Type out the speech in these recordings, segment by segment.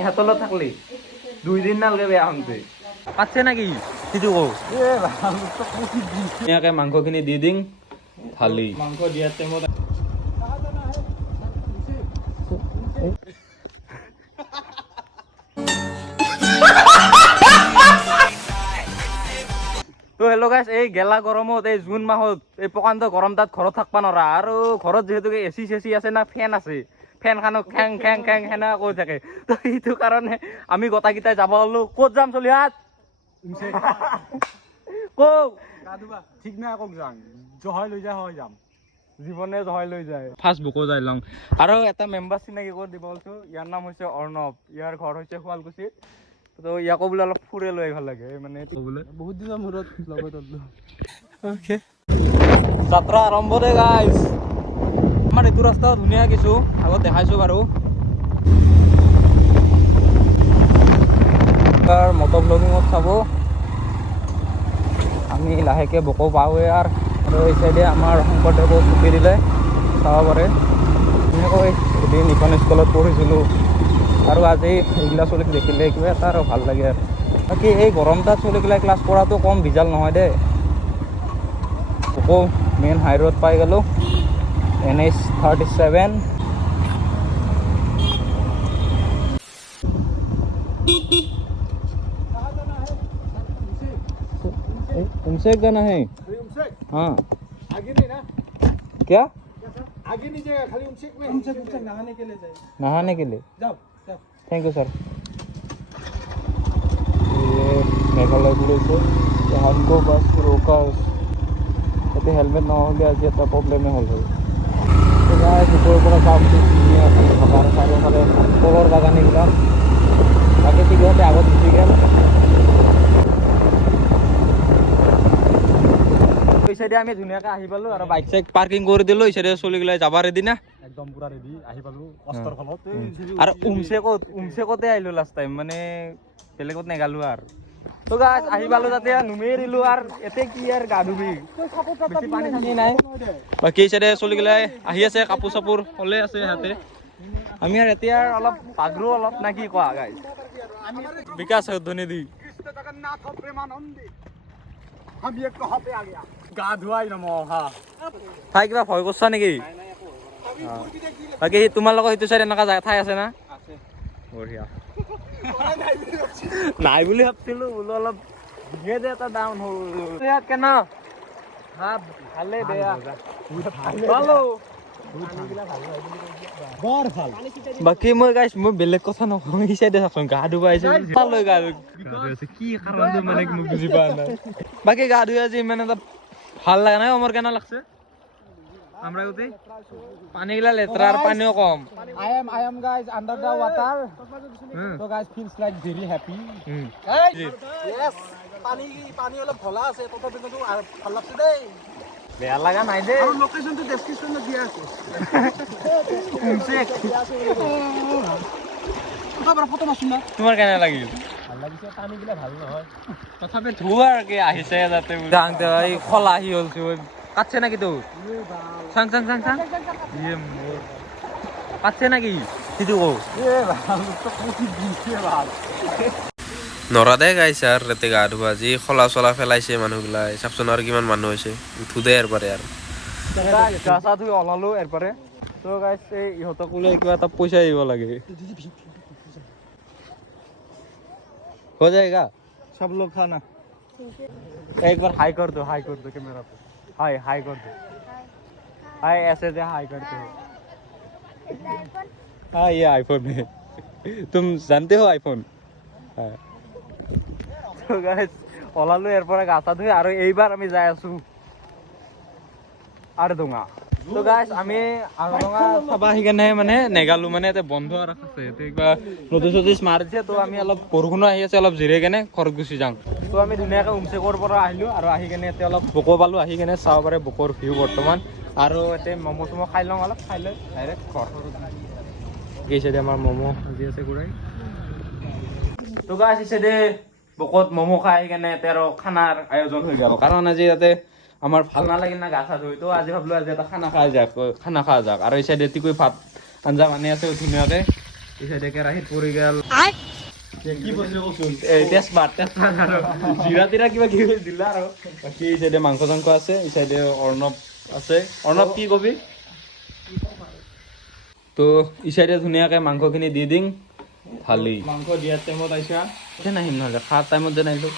এহাতলত থাকলি 2 দিন নালগে বেয়া হওঁতে আছে নাকি সিটো কো ধুনীয়াকে মাংসখিনি দি দিং থালি মাংস দিয়াৰ টাইমত তো হেল্ল' গাইছ এই গেলা গৰমত এই জুন মাহত এই প্ৰকাণ্ড গৰম তাত ঘৰত থাকবা নৰা আৰু ঘৰত যিহেতু এচি চেচি আছে না ফেন আছে ফেনখানো খেং খেং খেং সেনা কৈ থাকে তো সেইটো কাৰণে আমি গোটাকেইটাই যাব হ'লো ক'ত যাম চলিহাত কওক ঠিক নাই কওক যাম জহাই লৈ যায় হয় যাম জীৱনে জহাই লৈ যায় ফাৰ্ষ্ট বুকো যাই লওঁ আৰু এটা মেম্বাৰ চিনাকি কৰি দিব কৈছো ইয়াৰ নাম হৈছে অৰ্ণৱ ইয়াৰ ঘৰ হৈছে শুৱালকুছিত তো ইয়াকো বোলে অলপ ফুৰে লৈ ভাল লাগে মানে বোলে বহুত দিনৰ মূৰত লগত ওকে যাত্ৰা আৰম্ভ দে গাইছ আমাৰ এইটো ৰাস্তা ধুনীয়া কিছু আগত দেখাইছো বাৰু মটৰ ব্লগিঙত চাব আমি লাহেকে বকো পাওঁৱে আৰু এই চাইডে আমাৰ শংকৰদেৱক চুপি দিলে চাব পাৰে ধুনীয়াকৈ এদিন ইখন স্কুলত পঢ়িছিলোঁ আৰু আজি এইগিলা চলিক দেখিলে কিবা এটা আৰু ভাল লাগে আৰু বাকী এই গৰমটাত চলিগিলা ক্লাছ কৰাটো কম বিজাল নহয় দেই আকৌ মেইন হাই ৰোড পাই গ'লোঁ NH 37 उमसेक जाना है हाँ आगे नहीं ना क्या आगे नहीं जाएगा खाली उमसेक में उमसेक नहाने के लिए जाए नहाने के लिए जाओ थैंक यू सर ये मेघालय पुलिस है हमको बस रोका तो हेलमेट নহ'লে আজি এটা প্ৰব্লেমে হ'ল হয় তো গাইছ ওপৰৰ পৰা চাওকচোন ধুনীয়া চাৰিওফালে কলৰ বাগান এইবিলাক বাকী ঠিকতে আগত গুচি গ'ল এই চাইডে আমি ধুনীয়াকৈ আহি পালোঁ আৰু বাইক চাইক পাৰ্কিং কৰি দিলোঁ এই চাইডে চলি গ'লে যাব ৰেডি না একদম পুৰা ৰেডি আহি পালোঁ কষ্টৰ ফলত আৰু উমচেকতে আহিলোঁ লাষ্ট টাইম মানে বেলেগত নেগালোঁ আৰু তো গাইছ আহি পালোঁ তাতে নুমেৰিলোঁ আৰু এতে কি আৰু গা ধুবি বেছি পানী চানী নাই বাকী এই চাইডে চলি গ'লে আহি আছে কাপোৰ চাপোৰ হ'লে আছে সিহঁতে আমি আৰু এতিয়া অলপ ভাগৰো অলপ না কি কোৱা গাইছ বিকাশ ধনী দি গা ধুৱাই নমহা ঠাই কিবা ভয় কৰিছা নেকি বাকী তোমালোকৰ সেইটো চাইড এনেকুৱা ঠাই আছে না বঢ়িয়া নাই বুলি ভাবছিলো বোলো অলপ দিয়ে দে এটা ডাউন হ'ল কেনা ভালে বেয়া ভালো বৰ ভাল বাকী মই গাইছ মই বেলেগ কথা নকওঁ এই চাইডে চাচোন গা ধুবা আহিছে লৈ গা ধুইছে কি কাৰণটো মানে মই বুজি পোৱা নাই বাকী গা ধুই আজি ইমান এটা ভাল লাগা নাই আমার কেনা লাগছে আমরা উঠে পানিগুলা লেতরা আর পানিও কম I am guys under the water so guys feels like very happy yes পানি অলপ ভলা আছে তথাপি কিন্তু ভাল লাগছে দেই বেয়া লাগা নাই দে আৰু লোকেশনটো ডেসক্ৰিপচনত দিয়া আছে উমসেক ফটো মাছুন না তোমাৰ কেনে লাগিল ভাল লাগিছে পানীগুলা ভাল নহয় তথাপি ধুৱাৰ কি আহিছে যাতে যাওঁতে এই খলা আহি হলছে কাটছে নাকি তো সাং সাং সাং সাং ইয়ে মোর কাটছে নাকি সিটো কো এ ভাল তো পুতি দিছে ভাল নৰা দে গাইছে আৰু ৰাতে গা ধুবা যি খলা চলা ফেলাইছে মানুহগুলা চাপচোন আৰু কিমান মানুহ হৈছে উঠুদে এৰ পাৰে আৰু গা চা ধুই ওলালো এৰ পাৰে তো গাইছ এই ইহঁতক বোলে কিবা এটা পইচা দিব লাগে हो जाएगा सब लोग खाना एक बार हाई कर दो कैमरा पे हाई कर दो हाई ऐसे दे हाई करते हो हाँ ये आईफोन है तुम जानते हो आईफोन हाँ तो गाइस ওলালো এর পরে গাছা ধুই আর এইবার আমি যাই আছো আর দোঙা তো গাইস আমি আৰঙা চাবা আহিকেনে মানে নেগালো মানে এতে বন্ধ ৰাখছে এতে কিবা নটিচ মাৰিছে তো আমি অলপ বৰষুণ আহি আছে অলপ জিৰে কেনে ঘৰত গুচি যাওঁ তো আমি ধুনীয়াকৈ উমচেকৰ পৰা আহিলোঁ আৰু আহি কেনে এতে অলপ বকো পালোঁ আহি কেনে চাব পাৰে বকৰ ভিউ বৰ্তমান আৰু এতে ম'ম' চম' খাই লওঁ অলপ খাই লৈ ডাইৰেক্ট ঘৰ এই চাইডে আমাৰ ম'ম' আজি আছে গুড়াই তো গাইস এই চাইডে বকত ম'ম' খাই কেনে এতে আৰু খানাৰ আয়োজন হৈ গ'ল কাৰণ আজি ইয়াতে আমার ভাল নালাগিল না গা চা ধুই তো আজি ভাবলো আজি এটা খানা খাওয়া যাক আর এই সাইডে তুই ভাত আঞ্জা মানে আছে ধুনীয়াকে এই চাইডে কেৰাহীত পৰি গেল তেজপাত আৰু জিৰা তিৰা কিবা কিবি দিলা আৰু বাকী এই চাইডে মাংস চাংস আছে এই চাইডে অৰ্ণৱ আছে অৰ্ণৱ কি কবি তো এই চাইডে ধুনীয়াকে মাংসখিনি দি দিম থালি মাংস দিয়াৰ টাইমত আহিছা নাহিম নহ'লে খোৱাৰ টাইমত যে নাহিলোঁ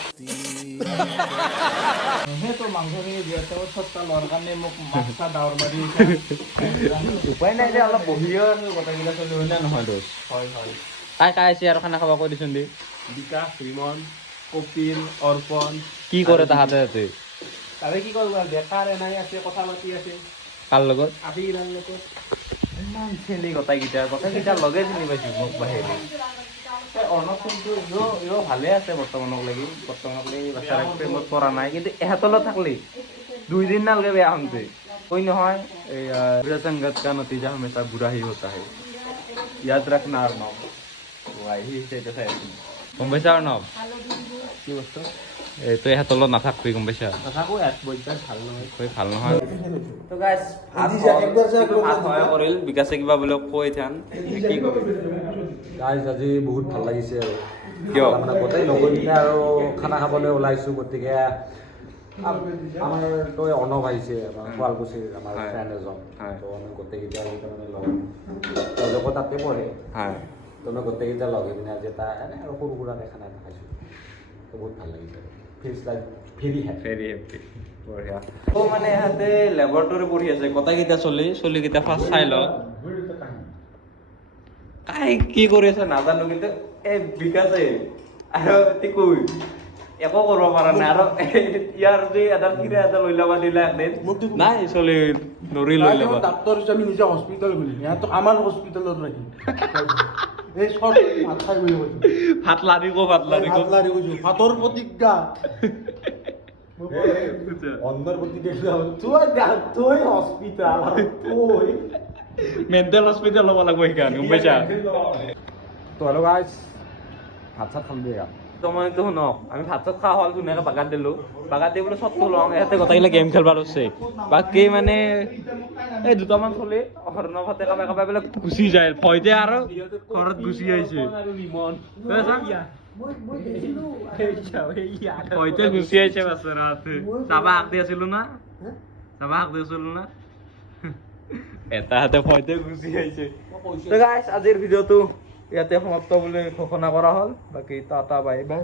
সেইটো মাংসখিনি দিয়াৰ টাইমত সস্তা লোৱাৰ কাৰণে মোক মাছা ডাৱৰ মাৰি উপায় নাই যে অলপ বহিও গোটেইকেইটা চলি হয় নে নহয় দোষ হয় হয় কাই আছে আৰু খানা খাব কৈ দিছোন দি বিকাশ ৰিমন কপিল অৰ্পণ কি কৰে তাহাঁতে তাতে তাতে কি কৰিব বেকাৰ এনাই আছে কথা পাতি আছে কাৰ লগত আবিৰৰ লগত ইমান খেলি গোটেইকেইটা লগে চিনি পাইছোঁ মোক বাহিৰে অৰ্ণৱ ফোনটো ইও ভালে আছে বৰ্তমানক লাগি বাচ্চাৰ প্ৰেমত পৰা নাই কিন্তু এহেঁতলত থাকলি 2 দিন নালগে বেয়া হওঁতে কৈ নহয় এই संगत का नतीजा हमेशा बुरा ही होता है याद रखना अर्णव গম পাইছা অৰ্ণৱ কি বস্তু তই এহেঁতলত নাথাকবি গম পাইছা ভাল নহয় তো গাইছ ভাত সহায় কৰিল বিকাশে কিবা বোলে কৈ থান কি কবি গাইজ আজি বহুত ভাল লাগিছে আৰু কিয় মানে গোটেই লগৰকেইটা আৰু খানা খাবলৈ ওলাইছোঁ গতিকে আমাৰ তই অৰ্ণৱ আহিছে আমাৰ শুৱালকুছিৰ আমাৰ ফ্ৰেণ্ড এজন তো আমি গোটেইকেইটা মানে লগ তেওঁলোকৰ তাতে পঢ়ে তো আমি গোটেইকেইটা লগ হৈ পিনে আজি এটা এনেই আৰু সৰু সুৰাকৈ খানা এটা খাইছোঁ তো বহুত ভাল লাগিছে ফিলছ লাইক ভেৰি হেপি বঢ়িয়া তো মানে ইহঁতে লেবৰেটৰী পঢ়ি আছে গোটেইকেইটা চলিকেইটা ফাৰ্ষ্ট চাই লওক কাই কি কৰি আছে নাজানো কিন্তু এই বিকাশে আৰু টিকুই একো কৰিব পৰা নাই আৰু ইয়াৰ যে এডাল কিৰা এটা লৈ ল'বা দিলা একদিন নাই চলি নৰি লৈ ল'বা ডাক্তৰ হিচাপে নিজে হস্পিটেল গ'লি ইয়াতো আমাৰ হস্পিটেলত ৰাখি এই সব ভাত খাই বুলি কৈছোঁ ভাত লাৰি কৈছোঁ ভাতৰ প্ৰতিজ্ঞা অন্নৰ প্ৰতি দেখি তই হস্পিটেল তই মেণ্টেল হস্পিটেল ল'ব লাগিব সেইকাৰণে গম পাইছা তো হেল্ল' গাইজ ভাত চাত খাম দিয়া তোমাৰতো শুনক আমি ভাত চাত খোৱা হ'ল ধুনীয়াকৈ বাগাত দিলোঁ বাগাত দি বোলে চবটো লওঁ ইহঁতে গোটেইগিলা গেম খেলিব ধৰিছে বাকী মানে এই দুটামান চলি অৰ্ণৱহঁতে কাবাই বোলে গুচি যায় ভয়তে আৰু ঘৰত গুচি আহিছে ভয়তে গুচি আহিছে বাচ্চাৰাহঁতে চাবা হাক দি আছিলোঁ না এটাহঁতে ভয়তে গুচি আহিছে তো গাইছ আজিৰ ভিডিঅ'টো ইয়াতে সমাপ্ত বুলি ঘোষণা কৰা হ'ল বাকী টাটা বাই বাই